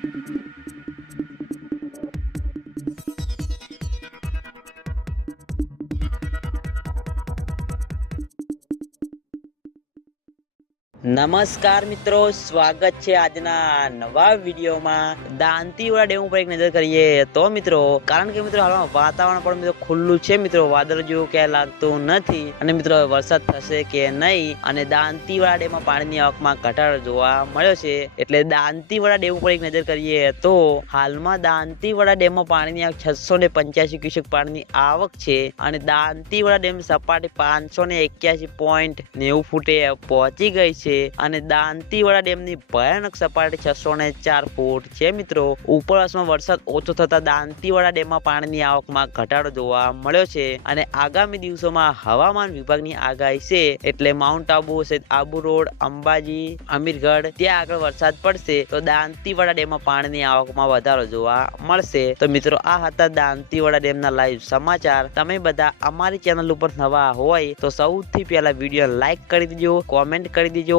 Thank you. નમસ્કાર મિત્રો, સ્વાગત છે આજના નવા વિડીયોમાં. દાંતીવાડા ડેમ ઉપર એક નજર કરીએ તો મિત્રો, કારણ કે મિત્રો હાલમાં વાતાવરણ પણ મિત્રો ખુલ્લું છે મિત્રો, વાદળ જેવું ક્યાંય લાગતું નથી. અને મિત્રો વરસાદ થશે કે નહીં, અને દાંતીવાડા ડેમમાં પાણીની આવકમાં ઘટાડો જોવા મળ્યો છે. એટલે દાંતીવાડા ડેમ ઉપર એક નજર કરીએ તો હાલમાં દાંતીવાડા ડેમમાં પાણીની આવક છસો ને પંચ્યાસી ક્યુસેક પાણીની આવક છે. અને દાંતીવાડા ડેમ સપાટી પાંચસો ને એક્યાસી પોઈન્ટ નેવું ફૂટે પહોંચી ગઈ છે. અને દાંતીવાડા ડેમની ભયાનક સપાટી છસો ને ચાર ફૂટ છે મિત્રો. ઉપરવાસમાં વરસાદ ઓછો થતા દાંતીવાડા ડેમમાં પાણીની આવકમાં ઘટાડો જોવા મળ્યો છે અને આગામી દિવસોમાં હવામાન વિભાગની આગાહી છે એટલે માઉન્ટ આબુ સહિત આબુ રોડ, અંબાજી, અમીરગઢ ત્યાં આગળ વરસાદ પડશે તો દાંતીવાડા ડેમમાં પાણીની આવકમાં વધારો જોવા મળશે. તો મિત્રો, આ હતા દાંતીવાડા ડેમના લાઈવ સમાચાર. તમે બધા અમારી ચેનલ ઉપર નવા હોય તો સૌથી પહેલા વીડિયો લાઈક કરી દેજો કોમેન્ટ કરી દેજો